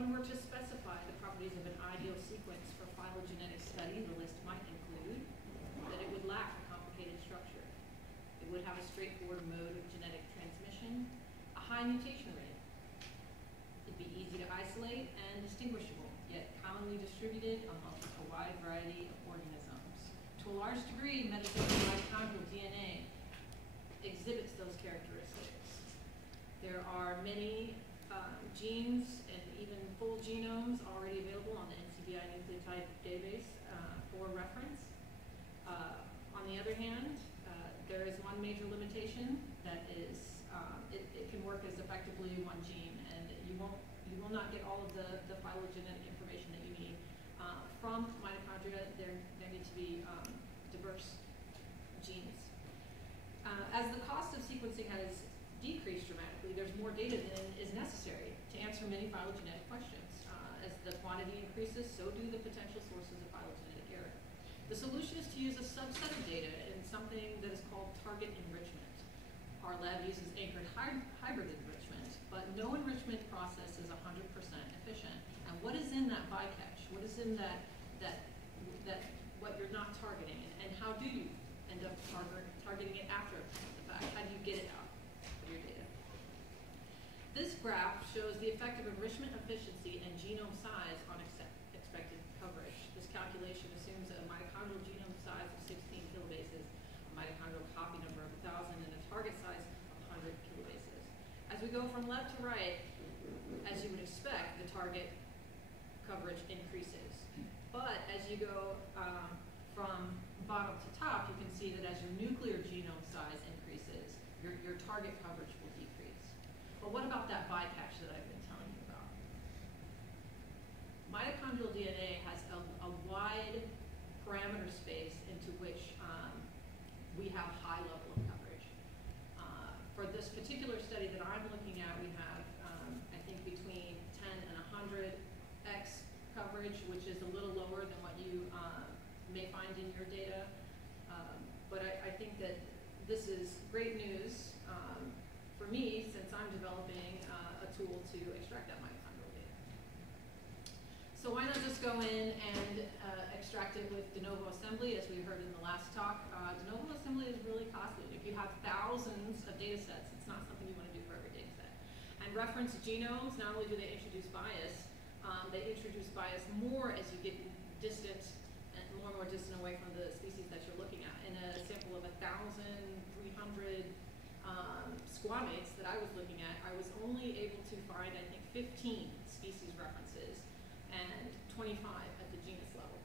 one were to specify the properties of an ideal sequence for phylogenetic study, the list might include that it would lack a complicated structure. It would have a straightforward mode of genetic transmission, a high mutation rate. It'd be easy to isolate and distinguishable, yet commonly distributed amongst a wide variety of organisms. To a large degree, mitochondrial DNA exhibits those characteristics. There are many genes and even full genomes already available on the NCBI nucleotide database for reference. On the other hand, there is one major limitation that is it can work as effectively one gene, and you will not get all of the phylogenetic information that you need from mitochondria. There need to be diverse genes. As the cost of sequencing has decreased dramatically, there's more data than is necessary to answer many phylogenetic questions. As the quantity increases, so do the potential sources of phylogenetic error. The solution is to use a subset of data in something that is called target enrichment. Our lab uses anchored hybrid enrichment, but no enrichment process is 100% efficient. And what is in that bycatch? What is in that what you're not targeting? And how do you end up targeting it after the fact? How do you get it out of your data? This graph shows the effect of enrichment efficiency and genome size on expected coverage. This calculation assumes a mitochondrial genome size of 16 kilobases, a mitochondrial copy number of 1,000, and a target size of 100 kilobases. As we go from left to right, as you would expect, the target coverage increases. But as you go from bottom to top, you can see that as your nuclear genome size increases, your target coverage will decrease. But what about that bycatch that I've been telling you about? Mitochondrial DNA has a wide parameter space into which we have high level of coverage. For this particular study that I'm looking at, we have, I think, between 10 and 100x coverage, which is a little lower than what you may find in your data. But I think that this is great news for me, since I'm developing a tool to extract that mitochondrial data. So why not just go in and extract it with Denovo Assembly, as we heard in the last talk. Denovo Assembly is really costly. If you have thousands of data sets, it's not something you want to do for every data set. And reference genomes, not only do they introduce bias, they introduce bias more as you get distant and more distant away from the species that you're looking at. In a sample of 1,300 squamates that I was looking at, I was only able to find, I think, 15 species references and 25 at the genus level.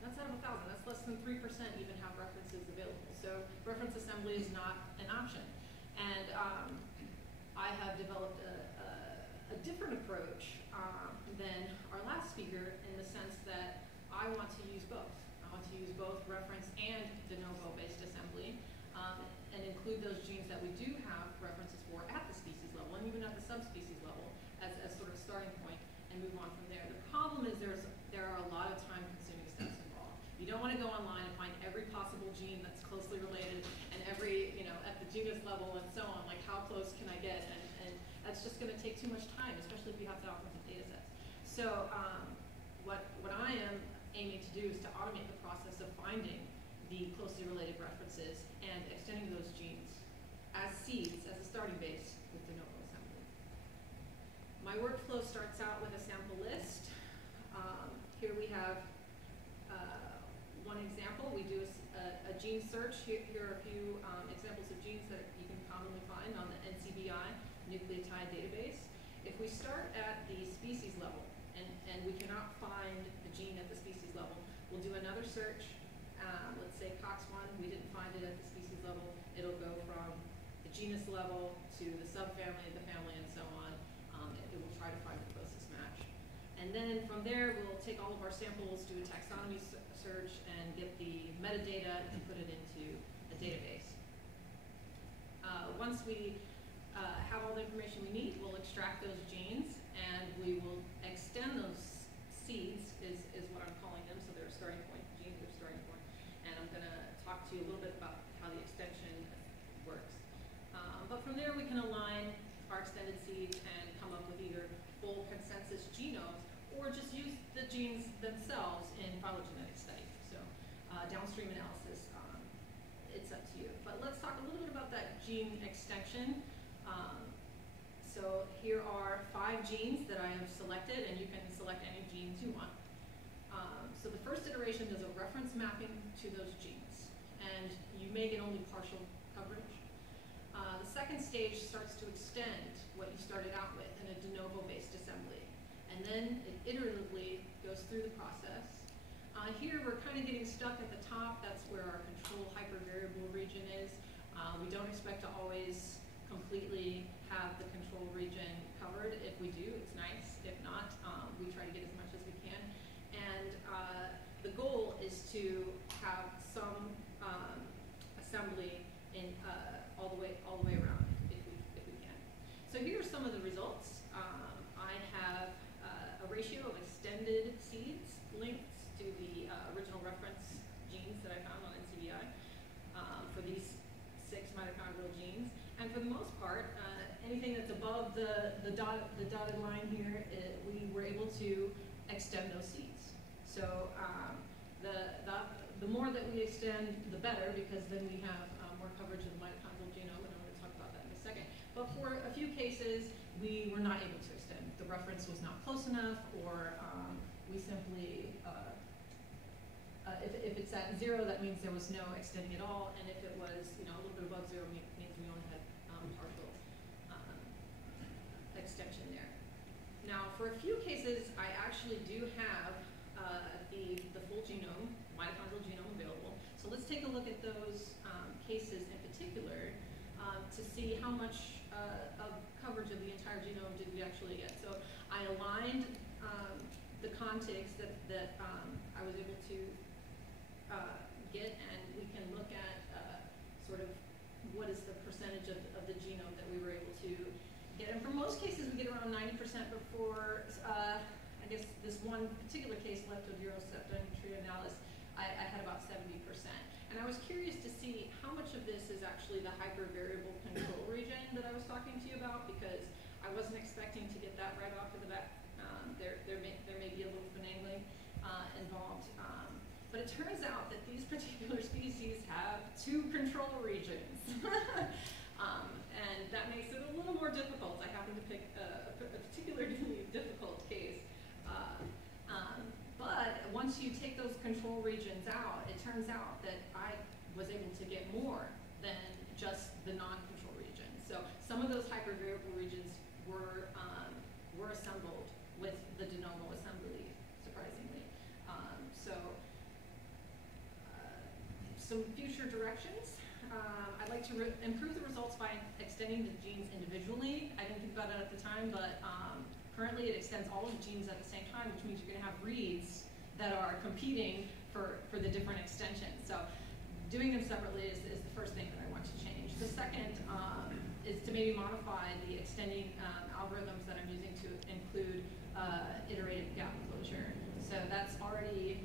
That's out of 1,000. That's less than 3% even have references available. So reference assembly is not an option. And I have developed a different approach than our last speaker, in the sense that I want to use both. I want to use both reference and de novo-based assembly, and include those genes that we do have references for at the species level and even at the subspecies level as sort of a starting point, and move on from there. The problem is there are a lot of time-consuming steps involved. You don't want to go online and find every possible gene that's closely related and every, at the genus level and so on, like how close can I get? And that's just going to take too much time, especially if you have thousands of data sets. So what I am aiming to do is to automate the process of finding the closely related references and extending those genes as seeds, as a starting base with Denovo Assembly. My workflow starts out with a sample list. Here we have one example. We do a gene search. Here are a few examples of genes that you can commonly find on the NCBI nucleotide database. If we start at the species level and we cannot find the gene at the species level, we'll do another search. Let's say COX1, we didn't find it at the species level. It'll go from the genus level to the subfamily, the family, and so on. It will try to find the closest match. And then from there, we'll take all of our samples, do a taxonomy search, and get the metadata and put it into a database. Once we have all the information we need, we'll extract those genes, and we will extend those seeds, is what I'm calling them, so they're a starting point. Genes are a starting point. And I'm going to talk to you a little bit about how the extension works. But from there, we can align our extended seeds and come up with either full consensus genomes or just use the genes themselves in phylogenetic studies. So downstream analysis, it's up to you. But let's talk a little bit about that gene extension. So here are 5 genes that I have selected, and you can select any genes you want. So the first iteration does a reference mapping to those genes, and you may get only partial coverage. The second stage starts to extend what you started out with in a de novo-based assembly, and then it iteratively goes through the process. Here we're kind of getting stuck at the top. That's where our control hypervariable region is. We don't expect to always completely have the control region covered. If we do, it's nice. If not, we try to get as much as we can. And the goal is to have some assembly in all the way around if we can. So here are some of the results. I have a ratio of extended seeds linked to the original reference genes that I found on NCBI for these 6 mitochondrial genes. And for the most part, anything that's above the dotted line here, we were able to extend those seeds. So the more that we extend, the better, because then we have more coverage of the mitochondrial genome, and I'm going to talk about that in a second. But for a few cases, we were not able to extend. The reference was not close enough, or we simply, if it's at 0, that means there was no extending at all, and if it was a little bit above 0, means we only had partial extension there. Now, for a few cases, I actually do have the full genome, mitochondrial genome available. So let's take a look at those cases in particular to see how much of coverage of the entire genome did we actually get. So I aligned the contigs that I was able to get, and we can look at sort of what is the percentage of the genome that we were able to get. And for most cases, we get around 90%, but for I guess this one particular case, leptovirus-septonucleonalis, I had about 70%. And I was curious to see how much of this is actually the hypervariable control region that I was talking to you about, because I wasn't expecting to get that right off of the bat. There may be a little finagling involved. But it turns out that these particular species have 2 control regions. And that makes it a little more difficult. I happened to pick a particularly difficult case. But once you take those control regions out, it turns out that I was able to get more than just the non-control region. So some of those hypervariable regions were assembled with the Denovo Assembly, surprisingly. Some future directions. I'd like to improve the results by extending the genes individually. I didn't think about it at the time, but currently it extends all of the genes at the same time, which means you're going to have reads that are competing for the different extensions. So doing them separately is the first thing that I want to change. The second is to maybe modify the extending algorithms that I'm using to include iterative gap closure. So that's already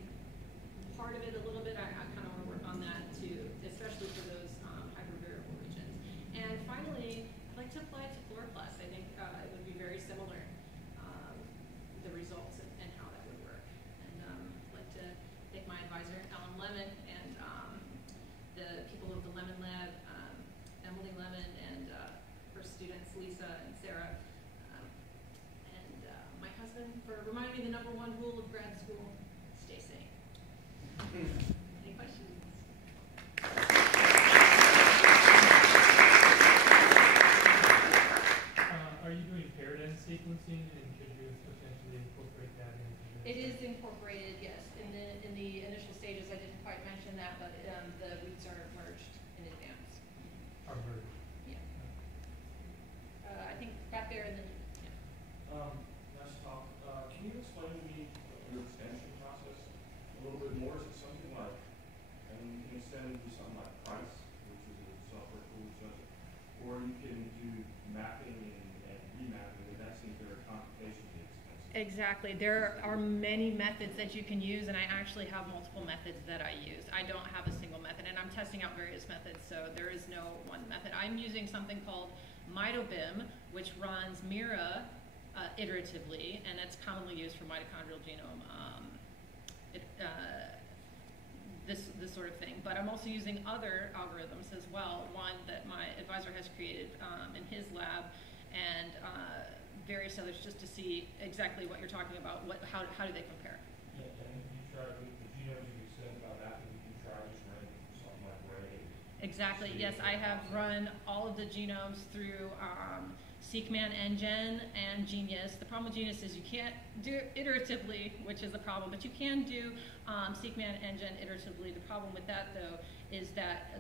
part of it a little bit. I kind of want to work on that too, especially for those hypervariable regions. And finally, I'd like to apply it to chloroplasts. I think it would be very similar, the results and how that would work. And I'd like to thank my advisor, Alan Lemon, and the people of the Lemon Lab, Emily Lemon, and her students, Lisa and Sarah, and my husband for reminding me the #1 rule of grad school: stay sane. Any questions? Are you doing paired end sequencing, and could you potentially incorporate that into your It is incorporated, yes. In the initial stages, I didn't quite mention that, but the reads are merged in advance. Are merged? Yeah. I think back there in the Nice talk. Can you explain to me your extension process a little bit more? Is it something like, and you can extend to something like Price, which is a software tool, or you can do mapping and remapping, and that seems very computationally expensive. Exactly. There are many methods that you can use, and I actually have multiple methods that I use. I don't have a single method, and I'm testing out various methods, so there is no one method. I'm using something called MitoBIM, which runs Mira iteratively, and that's commonly used for mitochondrial genome. This sort of thing. But I'm also using other algorithms as well. One that my advisor has created in his lab, and various others, just to see exactly what you're talking about. How do they compare? Yeah, and if you try with the genomes you said about that, and you can try just running something like Ray. Exactly. Yes, I have run all of the genomes through SeqMan, NGen, and Genius. The problem with Genius is you can't do it iteratively, which is the problem, but you can do SeqMan, NGen iteratively. The problem with that, though, is that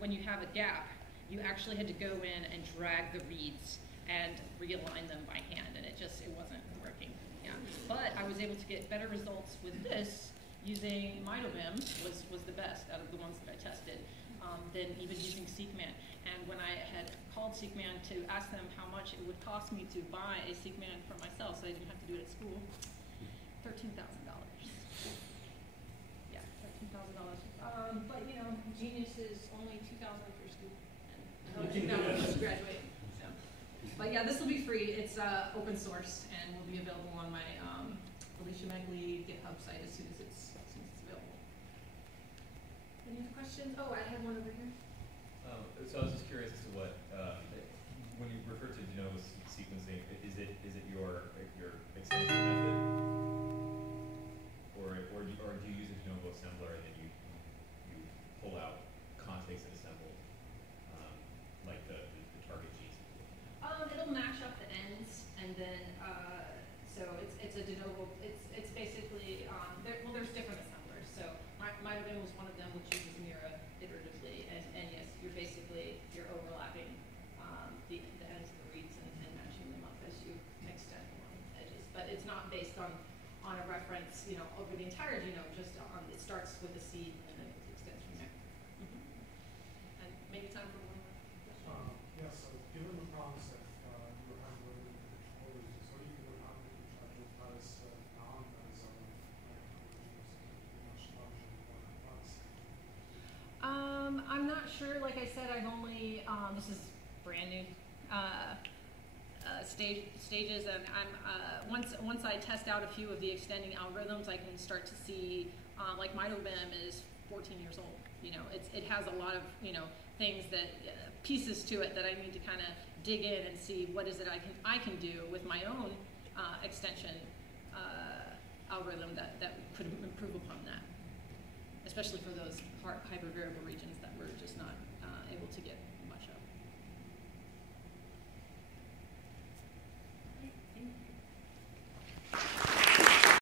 when you have a gap, you actually had to go in and drag the reads and realign them by hand, and it wasn't working. Yeah. But I was able to get better results with this using Mitochondrial was the best out of the ones that I tested than even using SeqMan. And when I had called SeqMan to ask them how much it would cost me to buy a SeqMan for myself, so I didn't have to do it at school, $13,000. Yeah, $13,000. But you know, Genius is only $2,000 for school, and $2,000 to graduate. So. But yeah, this will be free. It's open source and will be available on my Alisha Mechtley GitHub site as soon as it's available. Any other questions? Oh, I had one over here. So I was just curious as to what, when you refer to de novo sequencing, is it your extension method, or do you use a de novo assembler and then you pull out contigs and assemble like the target genes? It'll match up the ends, and then so it's a de novo. It's basically there's different assemblers. So Mitochondrial was one of them, which uses Mira iteratively, and yes, you're overlapping the ends of the reads and matching them up as you extend along the edges. But it's not based on a reference, you know, over the entire genome. Just it starts with the seed and then it extends from there. And maybe time for one more. Yes. So given the promise of your algorithm controllers, so you can not try to apply this non as much larger than plus. I'm not sure. Like I said, I've only this is brand new stages, and I'm once I test out a few of the extending algorithms, I can start to see like Mitochondrial is 14 years old. You know, it has a lot of things that pieces to it that I need to kind of dig in and see what is it I can do with my own extension algorithm that could improve upon that, especially for those hypervariable regions that we're just not able to get